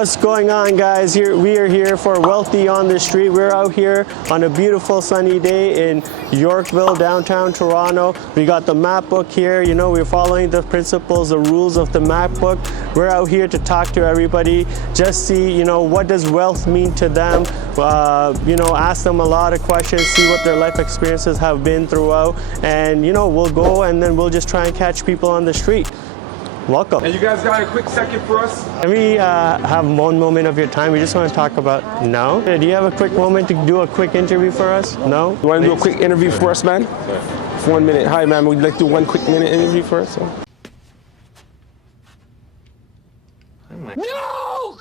What's going on, guys? We are here for Wealthy on the Street. We're out here on a beautiful sunny day in Yorkville, downtown Toronto. We got the map book here. You know, we're following the principles, the rules of the map book. We're out here to talk to everybody, just see, you know, what does wealth mean to them. You know, ask them a lot of questions, see what their life experiences have been throughout, and you know, we'll go and then we'll just try and catch people on the street. Welcome. And you guys got a quick second for us? Can we have one moment of your time? We just want to talk about, no? Do you have a quick moment to do a quick interview for us? No? You want to do a quick interview for us, man? For 1 minute. Hi, man. Would you like to do 1 quick minute interview for us? No!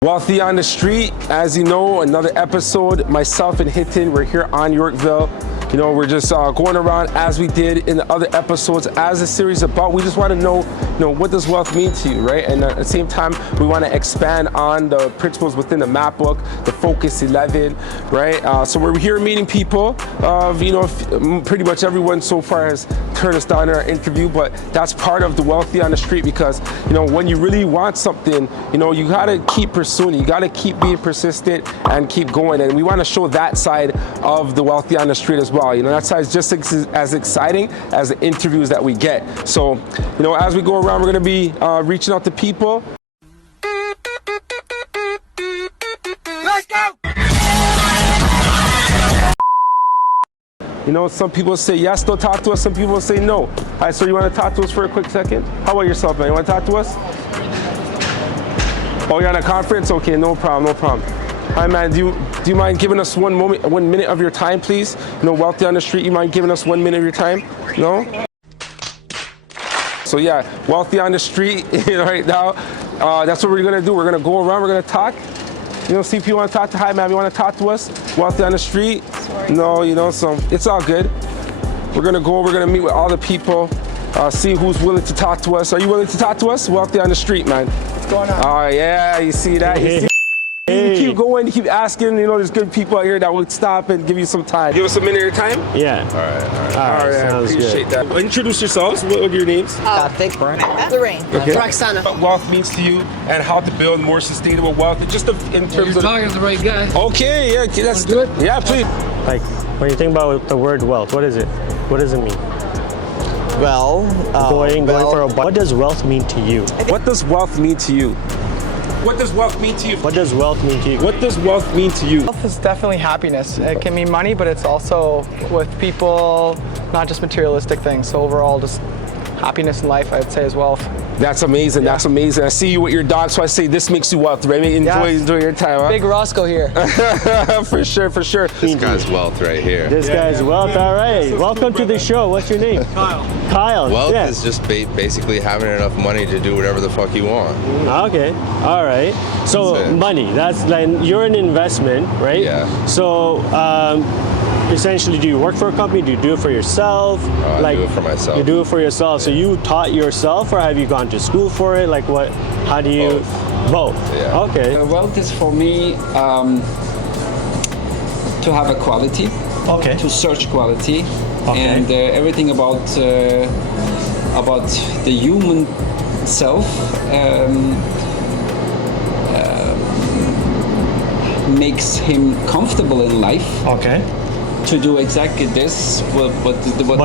Wealthy on the Street. As you know, another episode. Myself and Hitin, we're here on Yorkville. You know, we're just going around as we did in the other episodes, as the series is about. We just want to know, you know, what does wealth mean to you, right? And at the same time, we want to expand on the principles within the map book, the Focus 11, right? So we're here meeting people. You know, pretty much everyone so far has turned us down in our interview, but that's part of the Wealthy on the Street, because, you know, when you really want something, you know, you got to keep pursuing, you got to keep being persistent and keep going. And we want to show that side of the Wealthy on the Street as well. You know, that side is just as exciting as the interviews that we get. So, you know, as we go around, we're going to be reaching out to people. Let's go! You know, some people say yes, they'll talk to us. Some people say no. All right, so you want to talk to us for a quick second? How about yourself, man? You want to talk to us? Oh, you're on a conference? Okay, no problem, no problem. Hi, man, do you mind giving us 1 minute of your time, please? You know, Wealthy on the Street, you mind giving us 1 minute of your time? No? So yeah, Wealthy on the Street, you know, right now, that's what we're gonna do. We're gonna go around, we're gonna talk. You know, see if you wanna talk to, hi, man, you wanna talk to us? Wealthy on the Street? No, you know, so it's all good. We're gonna meet with all the people, see who's willing to talk to us. Are you willing to talk to us? Wealthy on the Street, man. What's going on? Oh, yeah, you see that? You see? Hey. You keep going, you keep asking, you know, there's good people out here that will stop and give you some time. Give us a minute of your time? Yeah. All right, sounds appreciate good. that. Introduce yourselves. What are your names? Lorraine. Okay. Roxana. What wealth means to you and how to build more sustainable wealth, just in terms You're of... talking to the right guy. Okay, yeah, okay, let's do it. Yeah, please. Like, when you think about the word wealth, what is it? What does it mean? Well, Going for a what does wealth mean to you? What does wealth mean to you? What does wealth mean to you? What does wealth mean to you? What does wealth mean to you? Wealth is definitely happiness. It can mean money, but it's also with people, not just materialistic things. So overall, just happiness in life, I'd say, is wealth. That's amazing. Yeah. That's amazing. I see you with your dog, so I say this makes you wealthy, right? Enjoy your time, huh? Big Roscoe here. For sure, for sure. This guy's wealth right here. This guy's wealth. All right. Welcome to the show. What's your name? Kyle. Wealth is just basically having enough money to do whatever the fuck you want. Okay. All right. So money. That's like you're an investment, right? Yeah. So essentially, do you work for a company? Do you do it for yourself? I do it for myself. You do it for yourself. So you taught yourself, or have you gone to school for it? Like what? How do you? Both. Yeah. Okay. Wealth is for me to have a quality, Okay. to search quality, and everything about the human self makes him comfortable in life. Okay. To do exactly this, what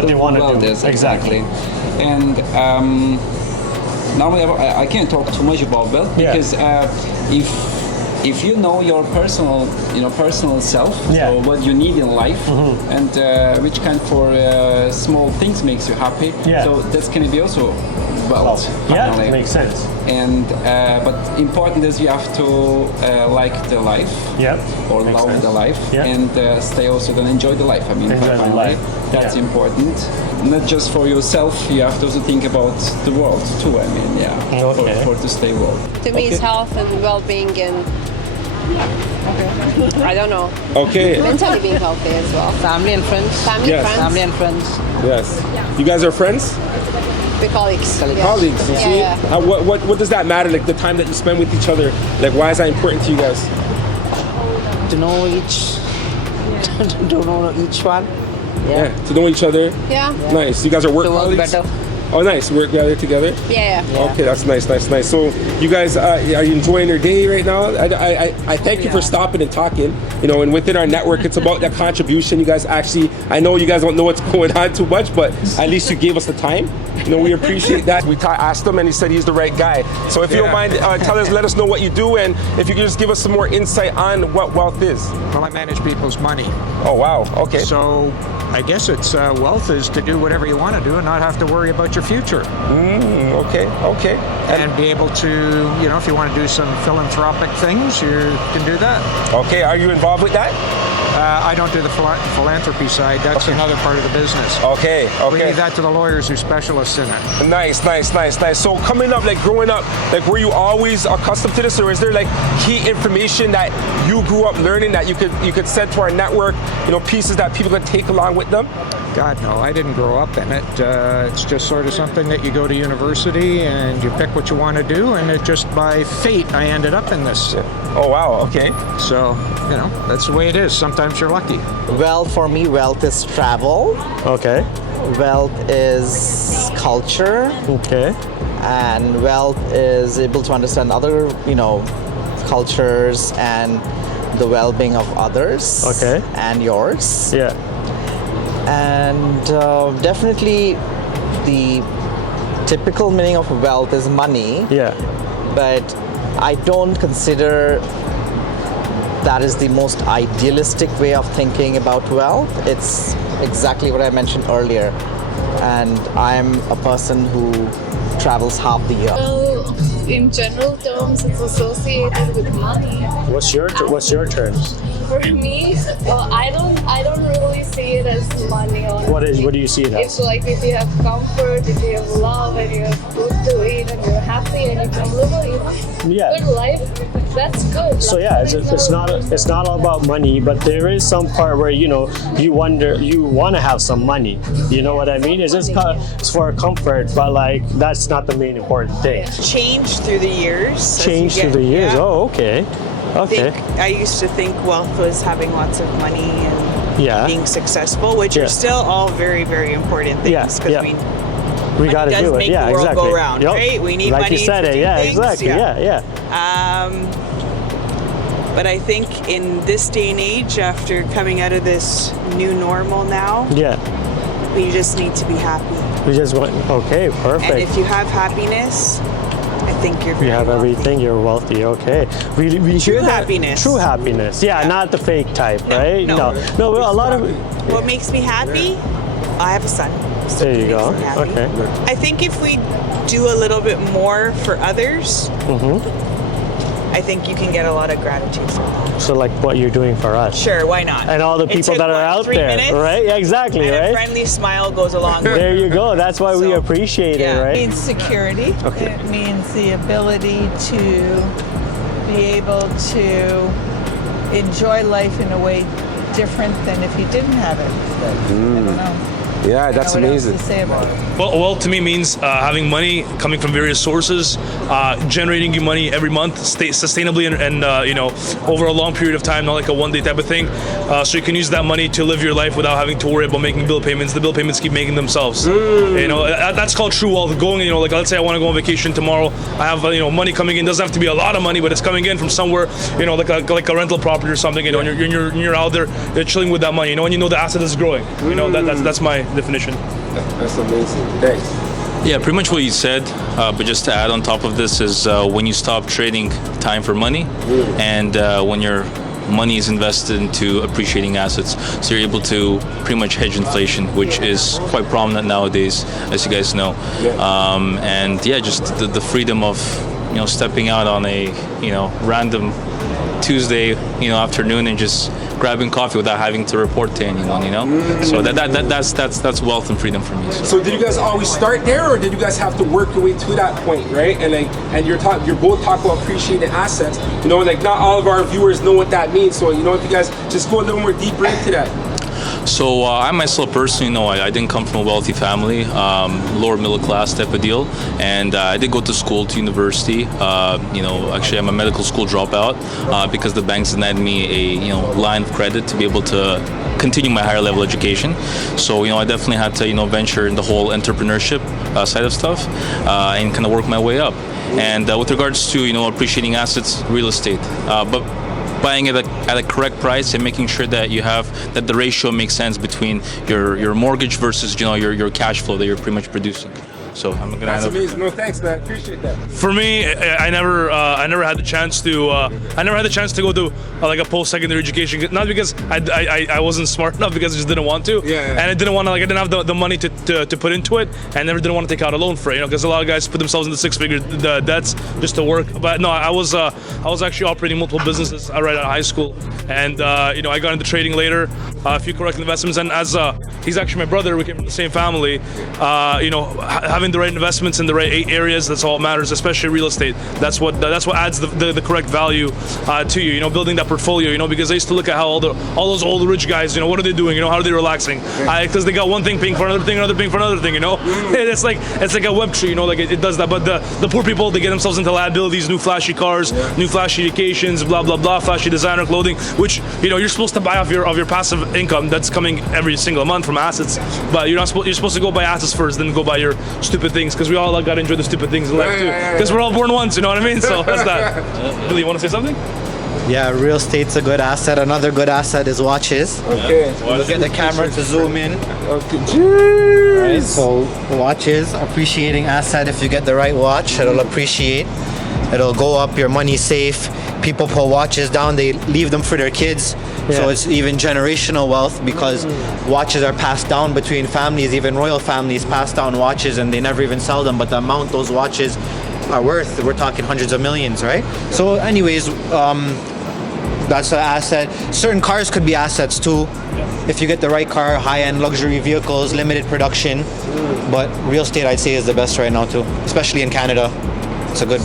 they want to do. Is exactly. And now I can't talk too much about wealth because if you know your personal self, so what you need in life, and which kind for small things makes you happy, so that's can be also wealth. Yeah, makes sense. And but important is you have to like the life, or makes love sense. the life, and stay also gonna enjoy the life. I mean, Enjoy the finally, life. that's important. Not just for yourself, you have to also think about the world too. I mean, for to stay well. To me, it's health and well-being and I don't know. Okay. Mentally being healthy as well. Family and friends. Family, Yes. friends. Family and friends. Yes. You guys are friends? We're colleagues. Yeah. Colleagues, you see? Yeah. What does that matter? Like the time that you spend with each other? Like why is that important to you guys? To know each one. Yeah. To know each other? Yeah. Nice. You guys are work To work colleagues? better. Oh, nice. Work together? Yeah. Okay, that's nice. So you guys, are you enjoying your day right now? I thank you for stopping and talking. You know, and within our network, it's about that contribution. You guys actually, I know you guys don't know what's going on too much, but at least you gave us the time. You know, we appreciate that. We asked him, and he said he's the right guy. So if you don't mind, let us know what you do, and if you could just give us some more insight on what wealth is. Well, I manage people's money. Oh, wow. Okay. So I guess it's wealth is to do whatever you want to do and not have to worry about your future. Okay. And be able to, you know, if you want to do some philanthropic things, you can do that. Okay, are you involved with that? I don't do the philanthropy side. That's another part of the business. Okay. We leave that to the lawyers who specialists in it. Nice. So coming up, like growing up, like were you always accustomed to this, or is there like key information that you grew up learning that you could send to our network, you know, pieces that people could take along with them? God, no, I didn't grow up in it. It's just sort of something that you go to university and you pick what you want to do, and it just by fate I ended up in this. Oh, wow, okay. So, you know, that's the way it is. Sometimes you're lucky. Well, for me, wealth is travel. Okay. Wealth is culture. Okay. And wealth is able to understand other, you know, cultures and the well-being of others. Okay. And yours. Yeah. And definitely the typical meaning of wealth is money. Yeah. But I don't consider that is the most idealistic way of thinking about wealth. It's exactly what I mentioned earlier. And I'm a person who travels half the year. Well, in general terms, it's associated with money. What's your terms? For me, well, I don't really see it as money. Honestly. What do you see it as? It's like if you have comfort, if you have love, and you have food to eat, and you're happy, and you can live a good life, that's good. So yeah, it's not all about money, but there is some part where you know you want to have some money. You know what I mean? It's just it's for comfort, but like that's not the main important thing. Change through the years. Through the years. Yeah. Oh, okay. Okay. I used to think wealth was having lots of money and being successful, which are still all very, very important things because we got to do it. Make the world go round, right? We need like money you said to it. do Yeah, things. exactly. Yeah. But I think in this day and age, after coming out of this new normal now, we just need to be happy. We just want perfect. And if you have happiness, I think you're very you have wealthy. everything, you're wealthy. Okay. We True hear that. happiness. True happiness. Yeah, not the fake type, right? No. No, a lot of. What makes me happy? I have a son. So There you it makes go. me happy. Okay. I think if we do a little bit more for others, I think you can get a lot of gratitude from that. So like what you're doing for us. Sure, why not? And all the It people took, that are out 3 there, minutes, right? Yeah, exactly, and right? a friendly smile goes a long way. There you go. That's why we So, appreciate it, right? It means security. Okay. It means the ability to be able to enjoy life in a way different than if you didn't have it. But I don't know. Yeah, that's what else amazing. to say about it. Well, wealth to me means having money coming from various sources, generating you money every month, sustainably, and you know, over a long period of time, not like a one-day type of thing. So you can use that money to live your life without having to worry about making bill payments. The bill payments keep making themselves. You know, that's called true wealth. Going, you know, like let's say I want to go on vacation tomorrow. I have money coming in. Doesn't have to be a lot of money, but it's coming in from somewhere. You know, like a rental property or something. You know, and you're out there, you're chilling with that money. You know, and you know the asset is growing. You know, that's my definition. That's amazing. Thanks. Yeah, pretty much what you said, but just to add on top of this is when you stop trading time for money and when your money is invested into appreciating assets, so you're able to pretty much hedge inflation, which is quite prominent nowadays, as you guys know. And yeah, just the freedom of stepping out on a random Tuesday afternoon and just grabbing coffee without having to report to anyone, So that's wealth and freedom for me. So did you guys always start there, or did you guys have to work your way to that point, right? And you're both talking about appreciating assets. Like not all of our viewers know what that means. So if you guys just go a little more deeper into that. So I myself personally, I didn't come from a wealthy family, lower middle class type of deal, and I did go to school, to university. Actually I'm a medical school dropout because the banks denied me a line of credit to be able to continue my higher level education. So I definitely had to venture in the whole entrepreneurship side of stuff, and kind of work my way up. And with regards to appreciating assets, real estate, but buying it at a correct price and making sure that that the ratio makes sense between your mortgage versus your cash flow that you're pretty much producing. So I'm gonna. That's amazing. No, thanks, man. Appreciate that. For me, I never had the chance to. I never had the chance to go to like a post-secondary education. Not because I wasn't smart enough, because I just didn't want to. Yeah. And I didn't want to. Like, I didn't have the money to put into it, and never didn't want to take out a loan for it. Because a lot of guys put themselves into six-figure debts just to work. But no, I was actually operating multiple businesses right out of high school, and I got into trading later. A few correct investments, and as he's actually my brother, we came from the same family. Having the right investments in the right areas, that's all that matters, especially real estate. That's what adds the correct value to you. Building that portfolio. Because I used to look at how all those old rich guys, what are they doing? How are they relaxing? Because they got one thing paying for another thing, another paying for another thing. It's like a web tree. Like it does that. But the poor people, they get themselves into liabilities, new flashy cars, new flashy vacations, blah blah blah, flashy designer clothing, which you're supposed to buy off your passive income that's coming every single month from assets. But you're supposed to go buy assets first, then go buy your stupid things, because we all got to enjoy the stupid things in life too. Because we're all born once, you know what I mean? So that's that. Billy, you want to say something? Yeah, real estate's a good asset. Another good asset is watches. Okay. Look at the camera to zoom in. Okay. Jeez. Right, so watches, appreciating asset. If you get the right watch, it'll appreciate. It'll go up, your money's safe. People put watches down, they leave them for their kids. So it's even generational wealth, because watches are passed down between families. Even royal families pass down watches and they never even sell them. But the amount those watches are worth, we're talking hundreds of millions, right? So anyways, that's an asset. Certain cars could be assets too. If you get the right car, high-end luxury vehicles, limited production. But real estate, I'd say, is the best right now too, especially in Canada. It's a good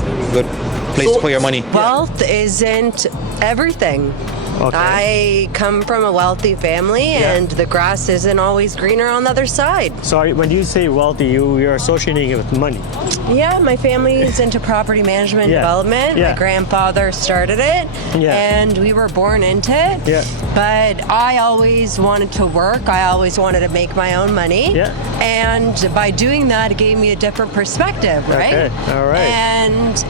place to put your money. Wealth isn't everything. Okay. I come from a wealthy family, and the grass isn't always greener on the other side. So when you say wealthy, you're associating it with money. Yeah, my family is into property management development. My grandfather started it, and we were born into it. Yeah. But I always wanted to work. I always wanted to make my own money. Yeah. And by doing that, it gave me a different perspective, right? Okay. All right. And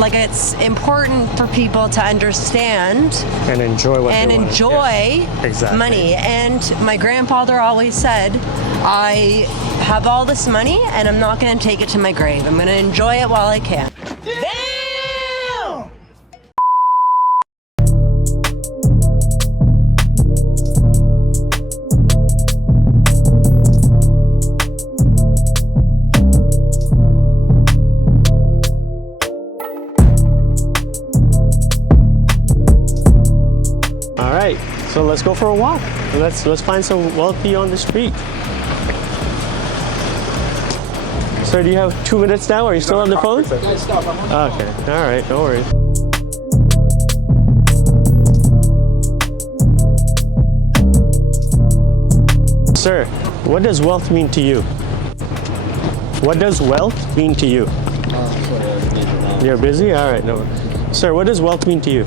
like, it's important for people to understand and enjoy what and they want. enjoy Exactly. money. And my grandfather always said, I have all this money and I'm not going to take it to my grave. I'm going to enjoy it while I can. All right, so let's go for a walk. Let's find some wealthy on the street. Sir, do you have 2 minutes now? Are you still on the phone? Okay, all right, no worries. Sir, what does wealth mean to you? What does wealth mean to you? You're busy? All right, no worries. Sir, what does wealth mean to you?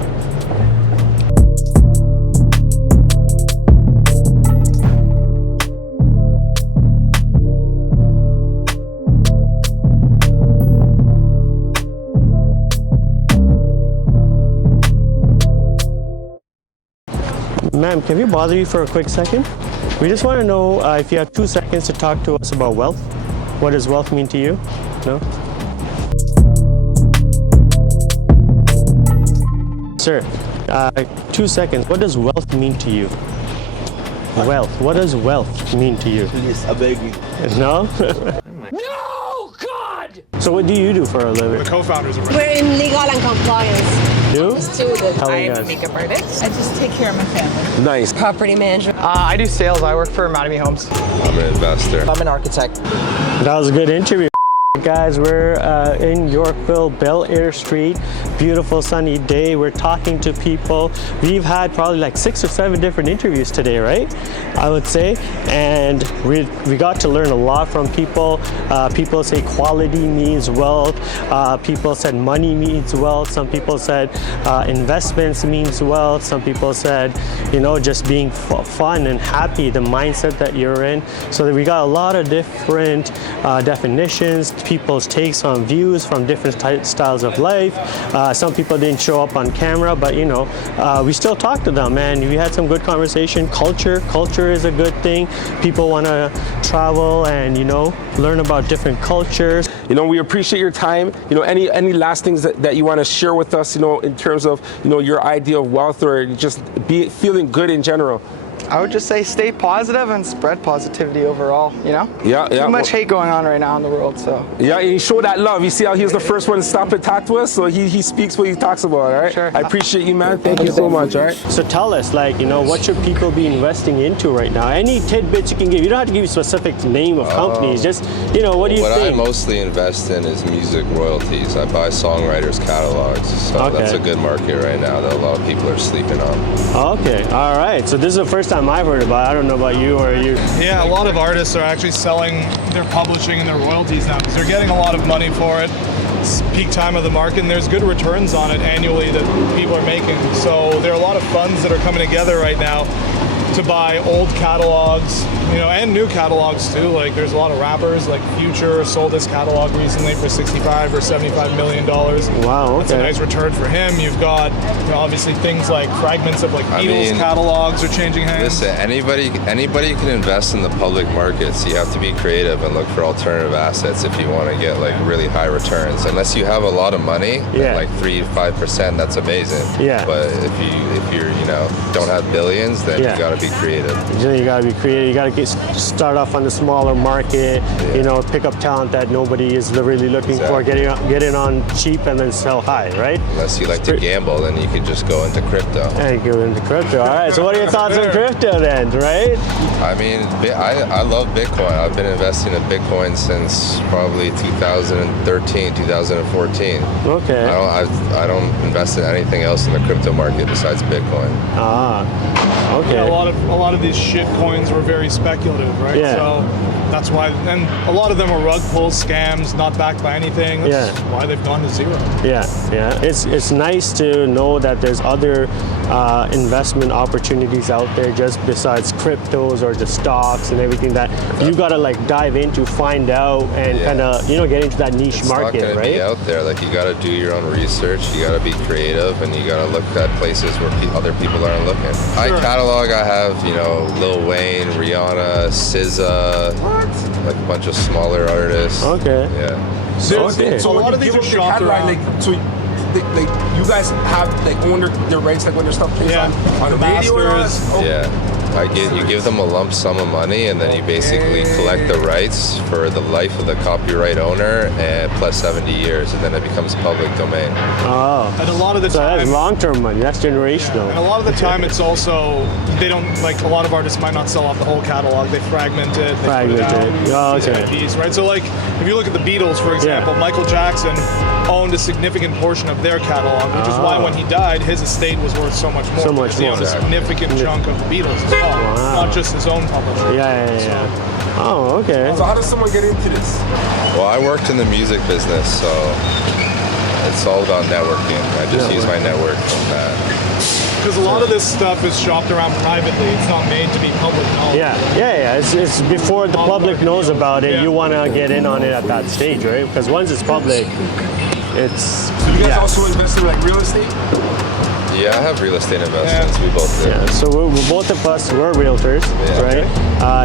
Ma'am, can we bother you for a quick second? We just want to know if you have 2 seconds to talk to us about wealth. What does wealth mean to you? No? Sir, 2 seconds. What does wealth mean to you? Wealth. What does wealth mean to you? Please, I beg you. No? No, God! So what do you do for a living? The co-founders of We're in legal and compliance. You? Student. How I many am a guys? makeup artist. I just take care of my family. Nice. Property management. I do sales. I work for Mattamy Homes. I'm an investor. I'm an architect. That was a good interview. Guys, we're in Yorkville, Bel Air Street. Beautiful sunny day. We're talking to people. We've had probably like 6 or 7 different interviews today, right? I would say. And we got to learn a lot from people. People say quality means wealth. People said money means wealth. Some people said investments means wealth. Some people said, you know, just being fun and happy, the mindset that you're in. So we got a lot of different definitions, people's takes on views from different styles of life. Some people didn't show up on camera, but you know, we still talked to them, and we had some good conversation. Culture is a good thing. People want to travel and, you know, learn about different cultures. You know, we appreciate your time. You know, any last things that you want to share with us, you know, in terms of, you know, your idea of wealth, or just feeling good in general? I would just say stay positive and spread positivity overall, you know? Yeah. Too much hate going on right now in the world, so. Yeah, and he showed that love. You see how he was the first one to stop and talk to us? So he speaks what he talks about, all right? Sure. I appreciate you, man. Thank you so much, all right? So tell us, like, you know, what should people be investing into right now? Any tidbits you can give. You don't have to give a specific name of companies. Just, you know, what do you think? What I mostly invest in is music royalties. I buy songwriters' catalogs. So that's a good market right now that a lot of people are sleeping on. Okay, all right. So this is the first time I've heard about it. I don't know about you or you. Yeah, a lot of artists are actually selling their publishing and their royalties now because they're getting a lot of money for it. It's peak time of the market, and there's good returns on it annually that people are making. So there are a lot of funds that are coming together right now to buy old catalogs, you know, and new catalogs too. Like there's a lot of rappers, like Future sold his catalog recently for $65 or $75 million. Wow, okay. That's a nice return for him. You've got, you know, obviously things like fragments of like Beatles catalogs are changing hands. Listen, anybody can invest in the public markets. You have to be creative and look for alternative assets if you want to get like really high returns. Unless you have a lot of money, like 3 to 5%, that's amazing. Yeah. But if you're you know, don't have billions, then you got to be creative. You got to be creative. You got to start off on the smaller market. You know, pick up talent that nobody is really looking for. Get in on cheap and then sell high, right? Unless you like to gamble, then you can just go into crypto. And go into crypto. All right. So what are your thoughts on crypto then, right? I mean, I love Bitcoin. I've been investing in Bitcoin since probably 2013, 2014. Okay. I don't invest in anything else in the crypto market besides Bitcoin. Okay. Yeah, a lot of these shit coins were very speculative, right? Yeah. So that's why, and a lot of them are rug pulls, scams, not backed by anything. That's why they've gone to zero. Yeah. It's nice to know that there's other investment opportunities out there just besides cryptos or the stocks and everything that you gotta like dive into, find out, and kind of, you know, get into that niche market, not gonna right? be out there. Like you gotta do your own research. You gotta be creative, and you gotta look at places where other people aren't looking. My catalog, I have, you know, Lil Wayne, Rihanna, SZA, like a bunch of smaller artists. Okay. Yeah. So a lot of these are shopped around. Like you guys have like own their rights, like when their stuff plays on the radio or You give them a lump sum of money, and then you basically collect the rights for the life of the copyright owner, and plus 70 years, and then it becomes public domain. Oh. And a lot of the time, that's long-term money. That's generational. And a lot of the time, it's also they don't like. A lot of artists might not sell off the whole catalog. They fragment it. They put it out, IPs, right? So like, if you look at the Beatles, for example, Michael Jackson owned a significant portion of their catalog, which is why when he died, his estate was worth so much more. So much He owned a significant chunk of the Beatles as well, not just his own publishing. Oh, okay. So how does someone get into this? Well, I worked in the music business, so it's all about networking. I just use my network from that. Because a lot of this stuff is shopped around privately. It's not made to be public knowledge. Yeah. It's before the public knows about it. You want to get in on it at that stage, right? Because once it's public, it's. So you guys also invest in like real estate? Yeah, I have real estate investments. We both do. Yeah, so both of us were realtors, right?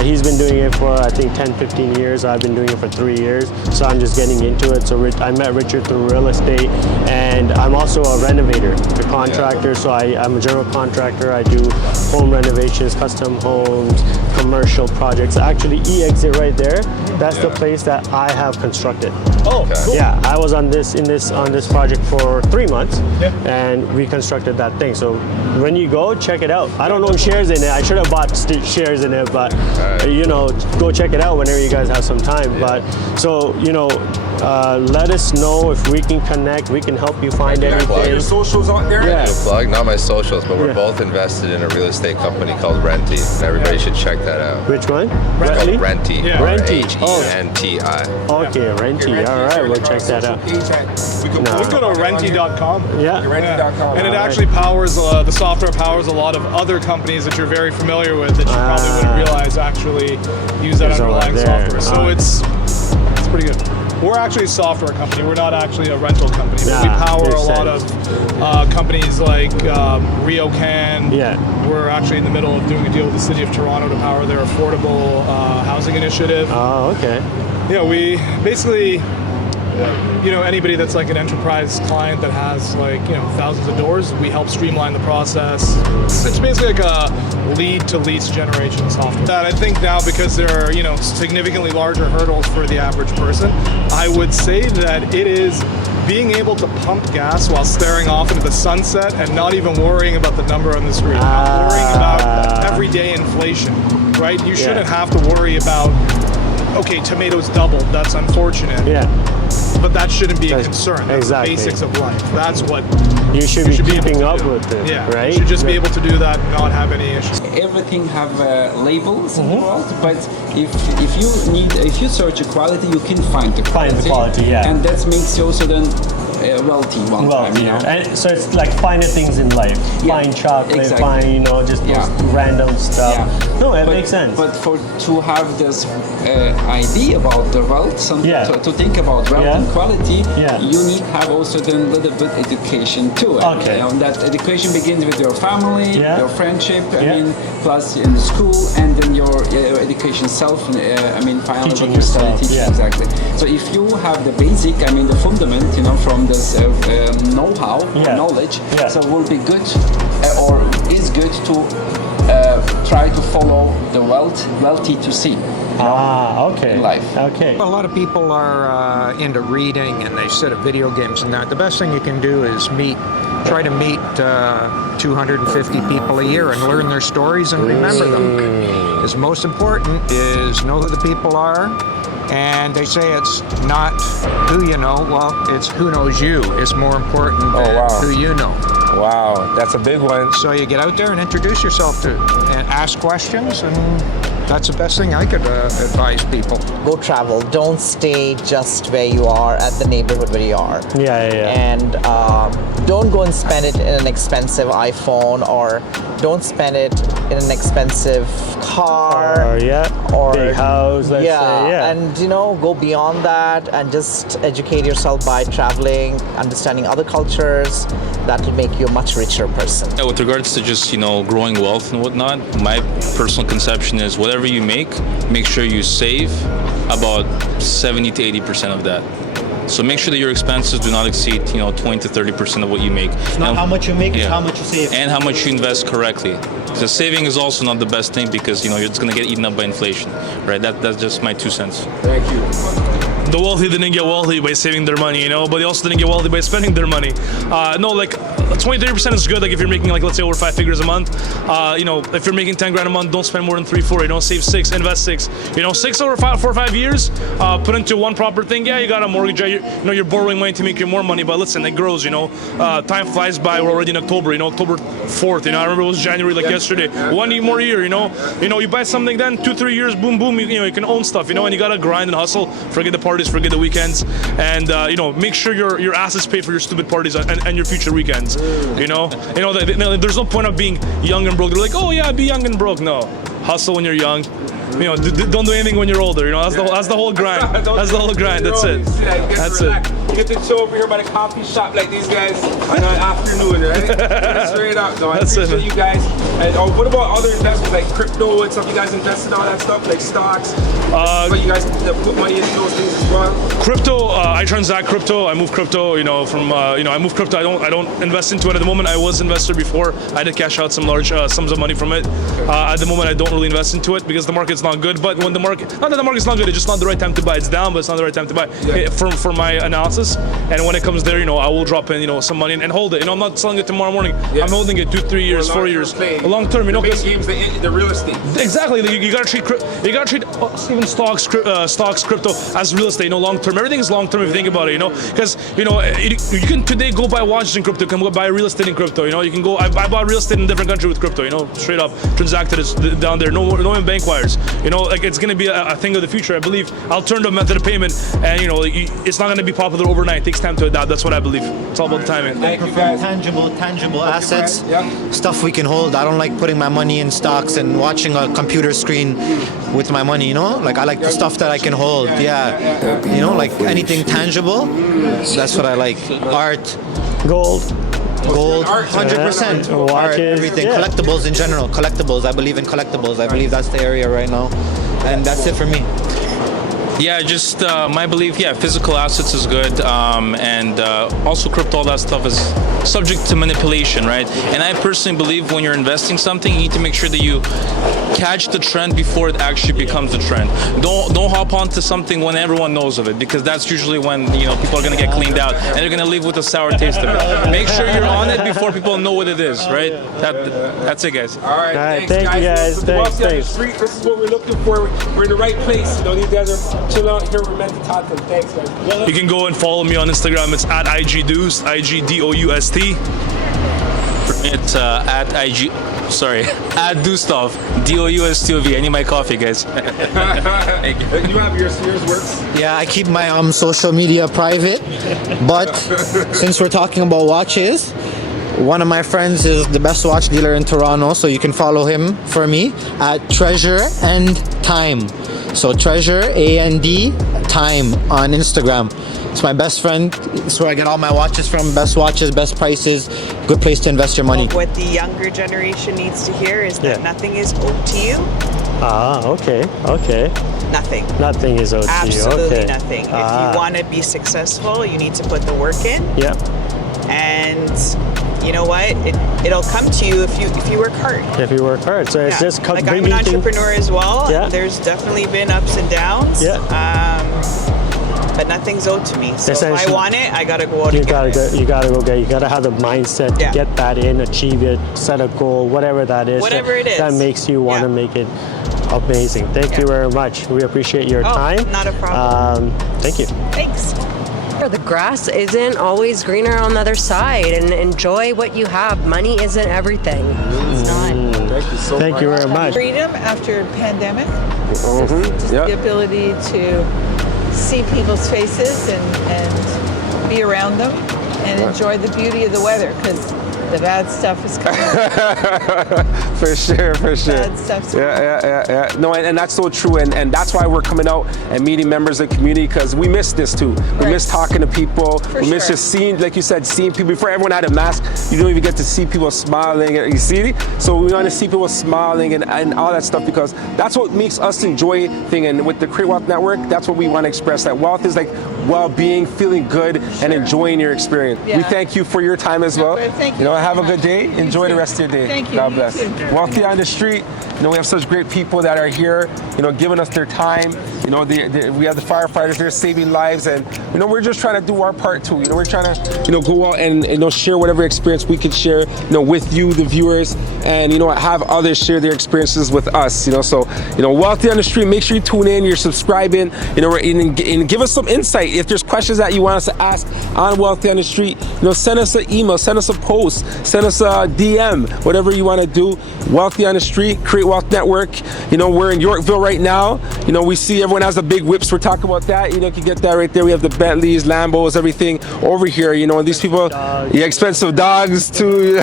He's been doing it for, I think, 10, 15 years. I've been doing it for 3 years. So I'm just getting into it. So I met Richard through real estate, and I'm also a renovator, a contractor. So I'm a general contractor. I do home renovations, custom homes, commercial projects. Actually, E-Exit right there, that's the place that I have constructed. Oh, cool. Yeah, I was on this project for 3 months, and we constructed that thing. So when you go, check it out. I don't own shares in it. I should have bought shares in it, but you know, go check it out whenever you guys have some time. But so, you know, let us know if we can connect. We can help you find anything. Your socials out there? Yeah. Plug, not my socials, but we're both invested in a real estate company called Renty, and everybody should check that out. Which one? It's called Renty. Yeah. Renty. H-E-N-T-I. Okay, Renty. All right, we'll check that out. We go to renty.com. Yeah. Renty.com. And it actually powers, the software powers a lot of other companies that you're very familiar with that you probably wouldn't realize actually use that underlying software. So it's pretty good. We're actually a software company. We're not actually a rental company. But we power a lot of companies like RioCan. Yeah. We're actually in the middle of doing a deal with the City of Toronto to power their affordable housing initiative. Oh, okay. Yeah, we basically, you know, anybody that's like an enterprise client that has like, you know, thousands of doors, we help streamline the process. It's basically like a lead to lease generation software. That I think now, because there are, you know, significantly larger hurdles for the average person, I would say that it is being able to pump gas while staring off into the sunset and not even worrying about the number on the screen, not worrying about everyday inflation, right? You shouldn't have to worry about, okay, tomatoes doubled, that's unfortunate. Yeah. But that shouldn't be a concern. That's exactly. the basics of life. That's what you should be keeping up with it, yeah, right? You should just be able to do that and not have any issues. Everything have labels in the world, but if you search a quality, you can find the quality. Yeah. And that makes you also then wealthy one time, you know. And so it's like finding things in life. Find chocolate, find, you know, just those random stuff. No, that makes sense. But to have this idea about the wealth, to think about wealth and quality, you need to have also then a little bit education too. Okay. And that education begins with your family, your friendship, I mean, plus in the school, and then your education self, I mean, finally Teaching what you study, yourself, teaching, exactly. So if you have the basic, I mean, the fundament, you know, from this know-how, or knowledge, so it will be good, or is good to try to follow the wealthy to see. Okay. In life. Okay. A lot of people are into reading and they sit at video games and that. The best thing you can do is try to meet 250 people a year and learn their stories and remember them. Is most important is know who the people are. And they say it's not who you know, well, it's who knows you is more important than who you know. Wow, that's a big one. So you get out there and introduce yourself to and ask questions, and that's the best thing I could advise people. Go travel. Don't stay just where you are at the neighborhood where you are. And don't go and spend it in an expensive iPhone, or don't spend it in an expensive car. Or big house, let's say. And you know, go beyond that and just educate yourself by traveling, understanding other cultures. That will make you a much richer person. Yeah, with regards to just, you know, growing wealth and whatnot, my personal conception is whatever you make sure you save about 70 to 80% of that. So make sure that your expenses do not exceed, you know, 20 to 30% of what you make. It's not how much you make, it's how much you save. And how much you invest correctly. Because saving is also not the best thing, because, you know, it's going to get eaten up by inflation, right? That's just my 2 cents. Thank you. The wealthy didn't get wealthy by saving their money, you know, but they also didn't get wealthy by spending their money. No, like 20-30% is good. Like if you're making, like, let's say over 5 figures a month, you know, if you're making 10 grand a month, don't spend more than 3-4. You know, save 6, invest 6. You know, 6 over 4 or 5 years, put into one proper thing. Yeah, you got a mortgage. You know, you're borrowing money to make you more money, but listen, it grows. You know, time flies by. We're already in October. You know, October 4th. You know, I remember it was January, like yesterday. 1 more year. You know, you buy something, then 2-3 years, boom, boom. You know, you can own stuff. You know, and you gotta grind and hustle. Forget the parties. Forget the weekends. And you know, make sure your assets pay for your stupid parties and your future weekends. You know, there's no point of being young and broke. They're like, oh yeah, be young and broke. No, hustle when you're young. You know, don't do anything when you're older. You know, that's the whole grind. That's the whole grind. That's it. That's it. Get to chill over here by the coffee shop like these guys on an afternoon, right? Straight up, though. I appreciate you guys. And what about other investments like crypto and stuff? You guys invest in all that stuff, like stocks? But you guys put money into those things as well? Crypto, I transact crypto. I move crypto. You know, from you know, I move crypto. I don't invest into it at the moment. I was an investor before. I did cash out some large sums of money from it. At the moment, I don't really invest into it because the market's not good. But when the market, not that the market's not good, it's just not the right time to buy. It's down, but it's not the right time to buy. For my analysis, else. And when it comes there, I will drop in, some money and hold it. I'm not selling it tomorrow morning. Yes. I'm holding it 2, 3 years, 4 years, a long term. The main game's the real estate. Exactly. You gotta treat even stocks, crypto as real estate. Long term. Everything is long term if you think about it. Because you can today go buy watches in crypto. You can go buy real estate in crypto. You can go. I bought real estate in a different country with crypto. Straight up transacted it down there. No bank wires. Like it's gonna be a thing of the future. I believe alternative method of payment, and it's not gonna be popular overnight. It takes time to adapt. That's what I believe. It's all about the timing. Thank you guys. Tangible assets, stuff we can hold. I don't like putting my money in stocks and watching a computer screen with my money. Like I like the stuff that I can hold. Like anything tangible. That's what I like. Art, gold, 100%. Art, everything. Collectibles in general. Collectibles. I believe in collectibles. I believe that's the area right now, and that's it for me. Yeah, just my belief, physical assets is good, and also crypto, all that stuff is subject to manipulation, right? And I personally believe when you're investing something, you need to make sure that you catch the trend before it actually becomes a trend. Don't hop onto something when everyone knows of it, because that's usually when people are going to get cleaned out and they're going to leave with a sour taste of it. Make sure you're on it before people know what it is, right? That's it, guys. All right, thank you guys. Thanks. This is what we're looking for. We're in the right place. These guys are chilling out here. We're meant to talk to them. Thanks, guys. You can go and follow me on Instagram. It's at IGDoust, IGDOUST. For me, it's at Dustov, DOUSTOV. I need my coffee, guys. Thank you. You have yours works? Yeah, I keep my social media private, but since we're talking about watches, one of my friends is the best watch dealer in Toronto, so you can follow him for me at Treasure and Time. So Treasure and Time on Instagram. It's my best friend. It's where I get all my watches from. Best watches, best prices. Good place to invest your money. What the younger generation needs to hear is that nothing is owed to you. Okay. Nothing. Nothing is owed to you. Absolutely nothing. If you want to be successful, you need to put the work in. Yeah. And you know what? It'll come to you if you work hard. If you work hard. So it's just like I'm an entrepreneur as well. Yeah. There's definitely been ups and downs. Yeah. But nothing's owed to me. So if I want it, I gotta go out and get it. You gotta go get it. You gotta have the mindset to get that in, achieve it, set a goal, whatever that is. Whatever it is. That makes you want to make it amazing. Thank you very much. We appreciate your time. Not a problem. Thank you. Thanks. The grass isn't always greener on the other side, and enjoy what you have. Money isn't everything. It's not. Thank you so much. Thank you very much. Freedom after pandemic. Just the ability to see people's faces and be around them and enjoy the beauty of the weather, because the bad stuff is coming. For sure. Bad stuff's coming. Yeah. No, and that's so true, and that's why we're coming out and meeting members of the community, because we miss this too. We miss talking to people. We miss just seeing, like you said, seeing people. Before everyone had a mask, you don't even get to see people smiling. You see? So we want to see people smiling and all that stuff, because that's what makes us enjoy thing. And with the Create Wealth Network, that's what we want to express. That wealth is like well-being, feeling good, and enjoying your experience. Yeah. We thank you for your time as well. Thank you. Have a good day. Enjoy the rest of your day. Thank you. God bless. You too. Wealthy on the Street. We have such great people that are here, giving us their time. We have the firefighters there saving lives, and we're just trying to do our part too. We're trying to go out and share whatever experience we can share, with you, the viewers, and have others share their experiences with us. So Wealthy on the Street. Make sure you tune in. You're subscribing. And give us some insight. If there's questions that you want us to ask on Wealthy on the Street, send us an email, send us a post, send us a DM, whatever you want to do. Wealthy on the Street, Create Wealth Network. We're in Yorkville right now. We see everyone has the big whips. We're talking about that. You can get that right there. We have the Bentleys, Lambos, everything over here. And these people, expensive dogs too.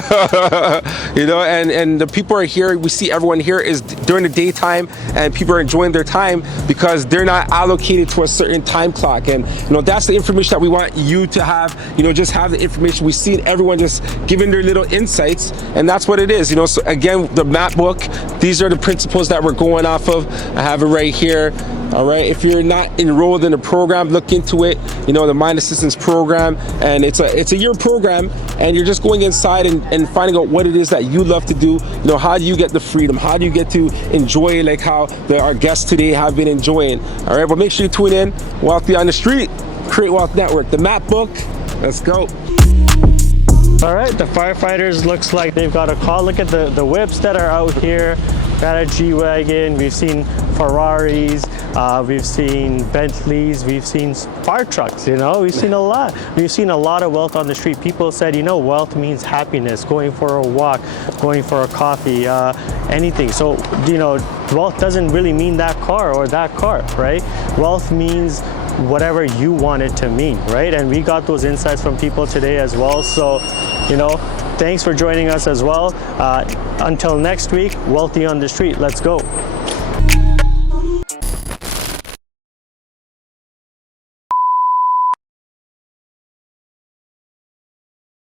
And the people are here. We see everyone here is during the daytime, and people are enjoying their time because they're not allocated to a certain time clock. And that's the information that we want you to have. Just have the information. We see everyone just giving their little insights, and that's what it is. So again, the map book, these are the principles that we're going off of. I have it right here. All right, if you're not enrolled in the program, look into it. The Mind Assistance program, and it's a year program, and you're just going inside and finding out what it is that you love to do. How do you get the freedom? How do you get to enjoy like how our guests today have been enjoying? All right, but make sure you tune in. Wealthy on the Street. Create Wealth Network, the map book. Let's go. All right, the firefighters looks like they've got a call. Look at the whips that are out here. Got a G-Wagon, we've seen Ferraris, we've seen Bentleys, we've seen fire trucks, you know, we've seen a lot. We've seen a lot of wealth on the street. People said, you know, wealth means happiness, going for a walk, going for a coffee, anything. So, you know, wealth doesn't really mean that car or that car, right? Wealth means whatever you want it to mean, right? And we got those insights from people today as well. So, you know, thanks for joining us as well. Until next week, Wealthy on the Street. Let's go.